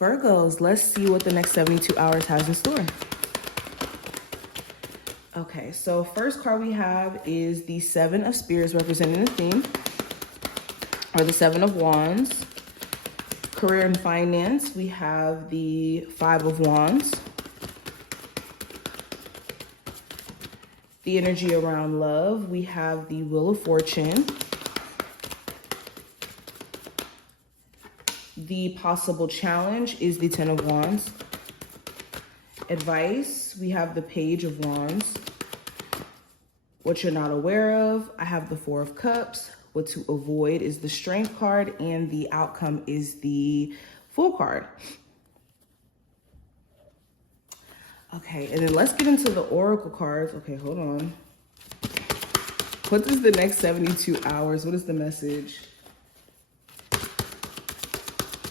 Virgos, let's see what the next 72 hours has in store. Okay, so first card we have is the Seven of Spears, representing the theme, or the Seven of Wands. Career and finance, we have the Five of Wands. The energy around love, we have the Wheel of Fortune. The possible challenge is the Ten of Wands. Advice, we have the Page of Wands. What you're not aware of, I have the Four of Cups. What to avoid is the Strength card, and the outcome is the Fool card. Okay, and then let's get into the Oracle cards. Okay, hold on. What is the next 72 hours? What is the message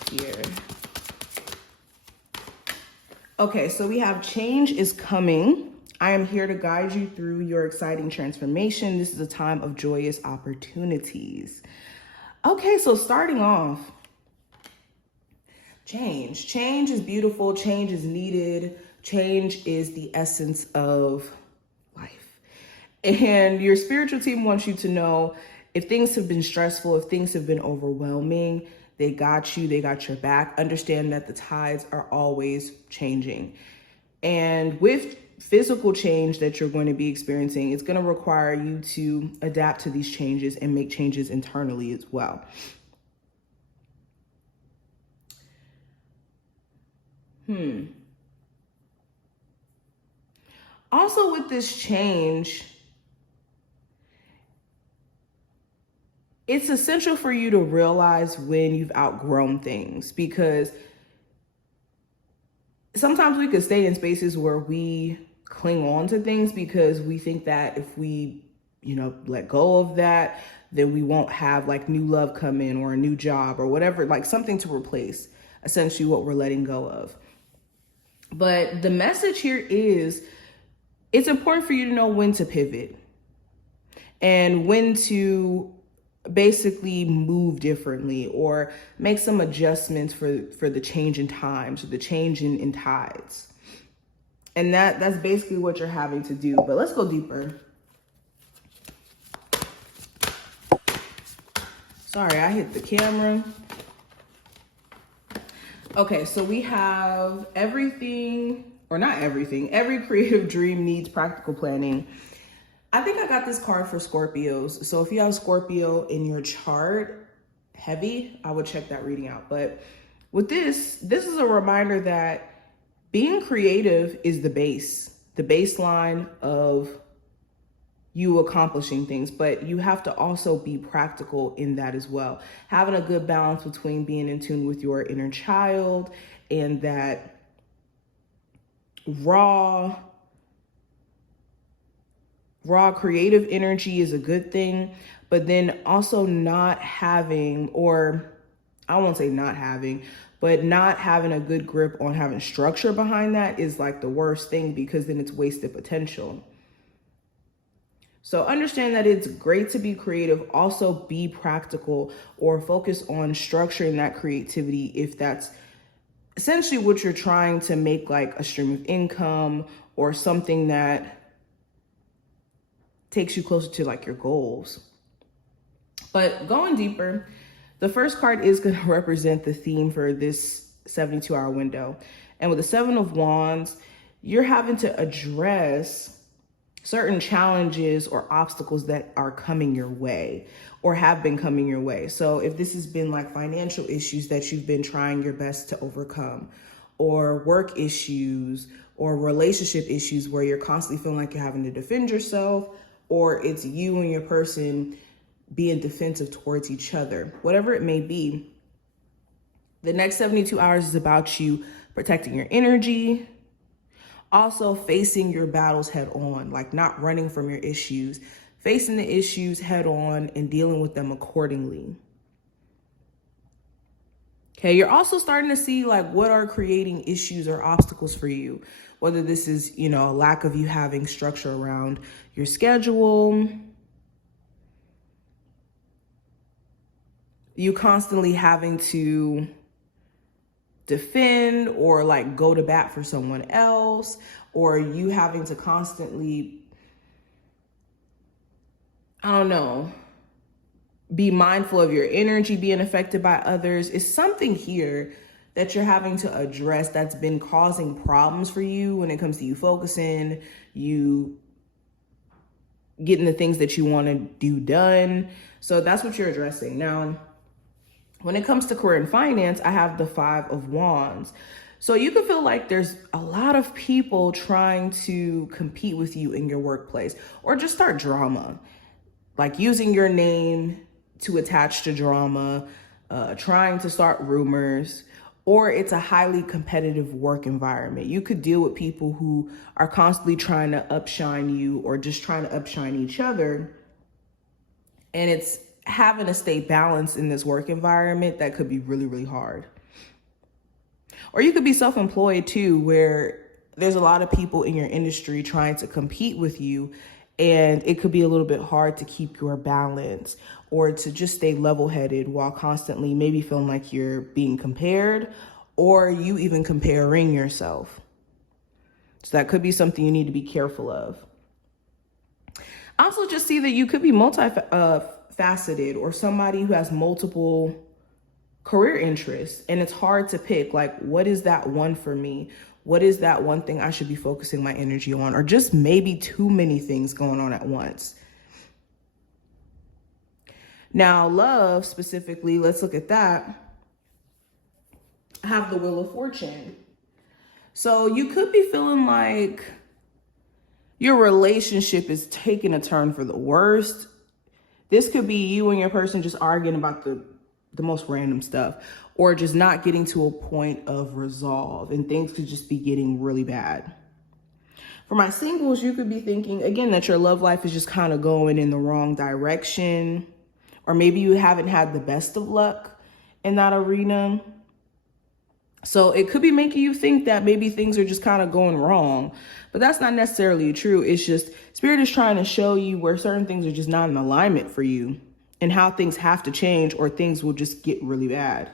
here? Okay, so we have change is coming. I am here to guide you through your exciting transformation. This is a time of joyous opportunities. Okay, so starting off, change. Change is beautiful. Change is needed. Change is the essence of life. And your spiritual team wants you to know, if things have been stressful, if things have been overwhelming, they got you, they got your back. Understand that the tides are always changing. And with physical change that you're going to be experiencing, it's going to require you to adapt to these changes and make changes internally as well. Also, with this change, it's essential for you to realize when you've outgrown things, because sometimes we could stay in spaces where we cling on to things because we think that if we, let go of that, then we won't have like new love come in or a new job or whatever, like something to replace essentially what we're letting go of. But the message here is, it's important for you to know when to pivot and when to basically move differently or make some adjustments for the change in times or the change in tides. And that's basically what you're having to do. But let's go deeper. Sorry, I hit the camera. Okay, so we have everything, or not everything, every creative dream needs practical planning. I think I got this card for Scorpios. So if you have Scorpio in your chart, heavy, I would check that reading out. But with this is a reminder that being creative is the baseline of you accomplishing things, but you have to also be practical in that as well. Having a good balance between being in tune with your inner child and that raw creative energy is a good thing, but then also not having, or I won't say not having, but not having a good grip on having structure behind that is like the worst thing, because then it's wasted potential. So understand that it's great to be creative, also be practical or focus on structuring that creativity if that's essentially what you're trying to make, like a stream of income or something that takes you closer to like your goals. But going deeper, the first card is going to represent the theme for this 72-hour window. And with the Seven of Wands, you're having to address certain challenges or obstacles that are coming your way or have been coming your way. So if this has been like financial issues that you've been trying your best to overcome, or work issues or relationship issues where you're constantly feeling like you're having to defend yourself, or it's you and your person being defensive towards each other, whatever it may be, the next 72 hours is about you protecting your energy, also facing your battles head on, like not running from your issues, facing the issues head on and dealing with them accordingly. Okay, you're also starting to see like what are creating issues or obstacles for you, whether this is, a lack of you having structure around your schedule, you constantly having to defend or like go to bat for someone else, or you having to constantly, I don't know, be mindful of your energy being affected by others. Is something here that you're having to address that's been causing problems for you when it comes to you focusing, you getting the things that you want to do done. So that's what you're addressing. Now, when it comes to career and finance, I have the 5 of Wands. So you can feel like there's a lot of people trying to compete with you in your workplace, or just start drama, like using your name to attach to drama, trying to start rumors, or it's a highly competitive work environment. You could deal with people who are constantly trying to upshine you or just trying to upshine each other. And it's having to stay balanced in this work environment that could be really, really hard. Or you could be self-employed too, where there's a lot of people in your industry trying to compete with you, and it could be a little bit hard to keep your balance or to just stay level-headed while constantly maybe feeling like you're being compared, or you even comparing yourself. So that could be something you need to be careful of. I also just see that you could be multifaceted, or somebody who has multiple career interests, and it's hard to pick, like, what is that one for me? What is that one thing I should be focusing my energy on? Or just maybe too many things going on at once. Now, love specifically, let's look at that. I have the Wheel of Fortune. So you could be feeling like your relationship is taking a turn for the worst. This could be you and your person just arguing about the most random stuff, or just not getting to a point of resolve, and things could just be getting really bad. For my singles, you could be thinking, again, that your love life is just kind of going in the wrong direction, or maybe you haven't had the best of luck in that arena. So it could be making you think that maybe things are just kind of going wrong, but that's not necessarily true. It's just Spirit is trying to show you where certain things are just not in alignment for you, and how things have to change, or things will just get really bad.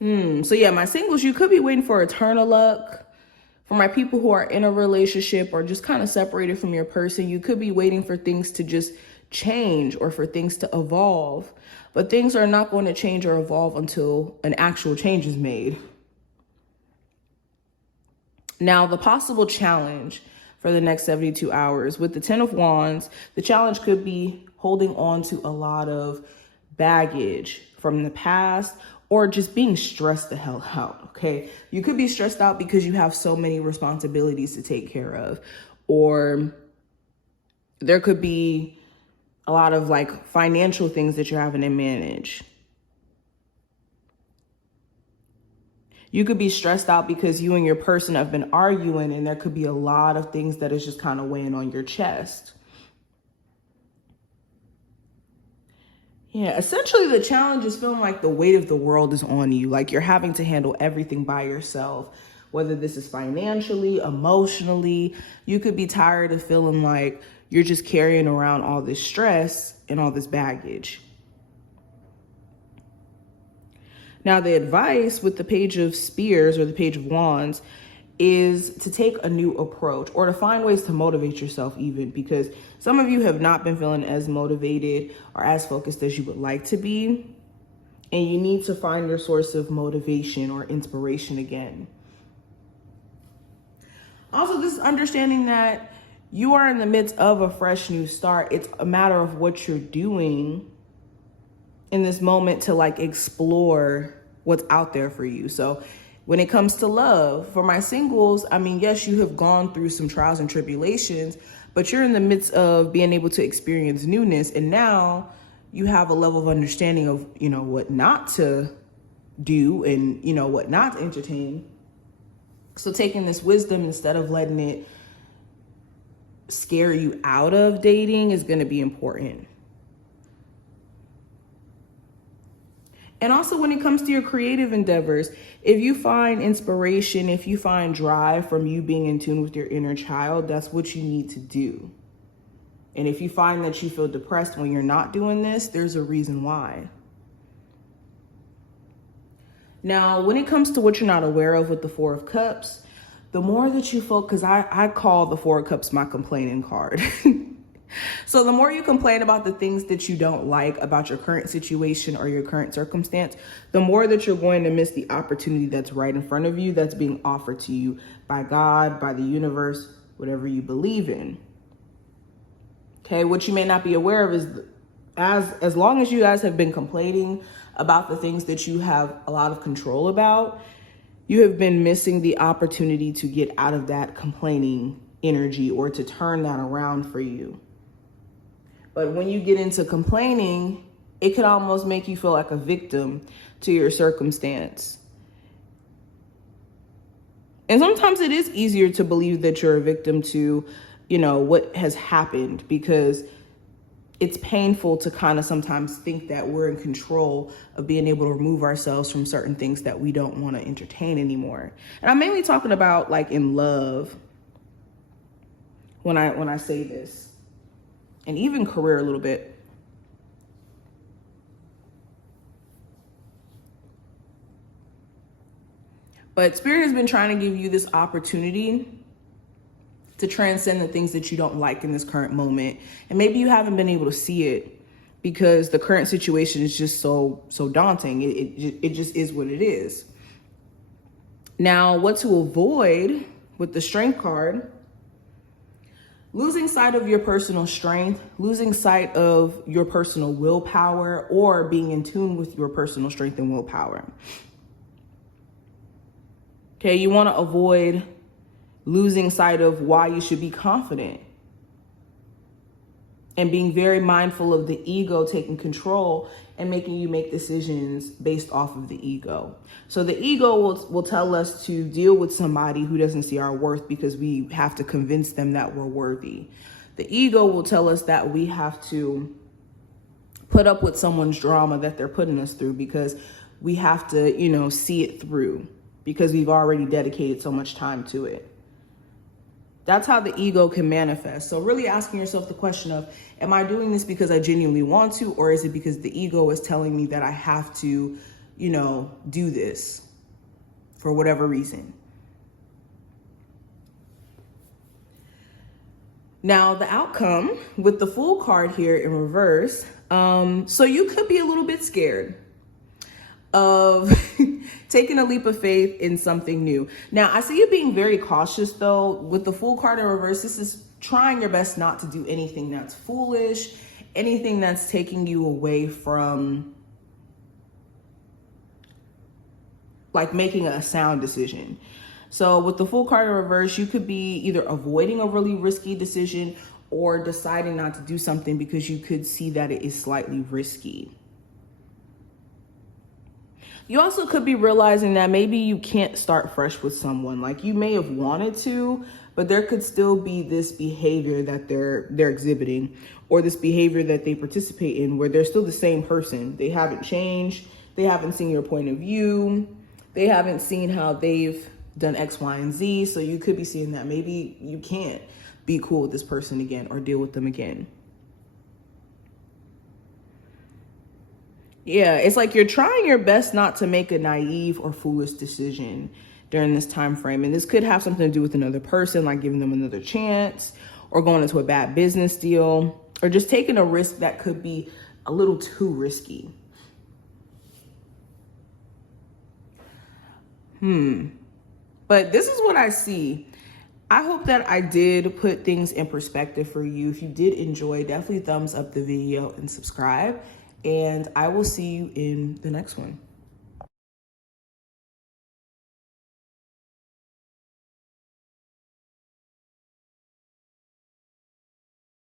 So yeah, my singles, you could be waiting for eternal luck. For my people who are in a relationship or just kind of separated from your person, you could be waiting for things to just change or for things to evolve. But things are not going to change or evolve until an actual change is made. Now, the possible challenge for the next 72 hours with the 10 of Wands, the challenge could be holding on to a lot of baggage from the past, or just being stressed the hell out, okay? You could be stressed out because you have so many responsibilities to take care of, or there could be a lot of like financial things that you're having to manage. You could be stressed out because you and your person have been arguing, and there could be a lot of things that is just kind of weighing on your chest. Yeah, essentially the challenge is feeling like the weight of the world is on you. Like you're having to handle everything by yourself, whether this is financially, emotionally. You could be tired of feeling like you're just carrying around all this stress and all this baggage. Now, the advice with the Page of Spears or the Page of Wands is to take a new approach, or to find ways to motivate yourself even, because some of you have not been feeling as motivated or as focused as you would like to be. And you need to find your source of motivation or inspiration again. Also, this is understanding that you are in the midst of a fresh new start. It's a matter of what you're doing in this moment to like explore what's out there for you. So when it comes to love, for my singles, I mean, yes, you have gone through some trials and tribulations, but you're in the midst of being able to experience newness. And now you have a level of understanding of, you know, what not to do and, you know, what not to entertain. So taking this wisdom instead of letting it scare you out of dating is going to be important. And also when it comes to your creative endeavors, if you find inspiration, if you find drive from you being in tune with your inner child, that's what you need to do. And if you find that you feel depressed when you're not doing this, there's a reason why. Now, when it comes to what you're not aware of with the Four of Cups, the more that you focus, I call the Four of Cups my complaining card. So the more you complain about the things that you don't like about your current situation or your current circumstance, the more that you're going to miss the opportunity that's right in front of you, that's being offered to you by God, by the universe, whatever you believe in. Okay, what you may not be aware of is as long as you guys have been complaining about the things that you have a lot of control about, you have been missing the opportunity to get out of that complaining energy or to turn that around for you. But when you get into complaining, it can almost make you feel like a victim to your circumstance. And sometimes it is easier to believe that you're a victim to, what has happened, because it's painful to kind of sometimes think that we're in control of being able to remove ourselves from certain things that we don't want to entertain anymore. And I'm mainly talking about like in love when I say this, and even career a little bit. But Spirit has been trying to give you this opportunity to transcend the things that you don't like in this current moment. And maybe you haven't been able to see it because the current situation is just so daunting. It just is what it is. Now, what to avoid with the Strength card: losing sight of your personal strength, losing sight of your personal willpower, or being in tune with your personal strength and willpower. Okay, you want to avoid losing sight of why you should be confident and being very mindful of the ego taking control and making you make decisions based off of the ego. So the ego will tell us to deal with somebody who doesn't see our worth because we have to convince them that we're worthy. The ego will tell us that we have to put up with someone's drama that they're putting us through because we have to, see it through because we've already dedicated so much time to it. That's how the ego can manifest. So really asking yourself the question of, am I doing this because I genuinely want to, or is it because the ego is telling me that I have to, do this for whatever reason? Now, the outcome with the Fool card here in reverse. So you could be a little bit scared of taking a leap of faith in something new. Now, I see you being very cautious though. With the Fool card in reverse, this is trying your best not to do anything that's foolish, anything that's taking you away from like making a sound decision. So with the Fool card in reverse, you could be either avoiding a really risky decision or deciding not to do something because you could see that it is slightly risky. You also could be realizing that maybe you can't start fresh with someone. Like you may have wanted to, but there could still be this behavior that they're exhibiting, or this behavior that they participate in where they're still the same person. They haven't changed. They haven't seen your point of view. They haven't seen how they've done X, Y, and Z. So you could be seeing that maybe you can't be cool with this person again or deal with them again. Yeah, it's like you're trying your best not to make a naive or foolish decision during this time frame. And this could have something to do with another person, like giving them another chance or going into a bad business deal or just taking a risk that could be a little too risky. But this is what I see. I hope that I did put things in perspective for you. If you did enjoy, definitely thumbs up the video and subscribe. And I will see you in the next one.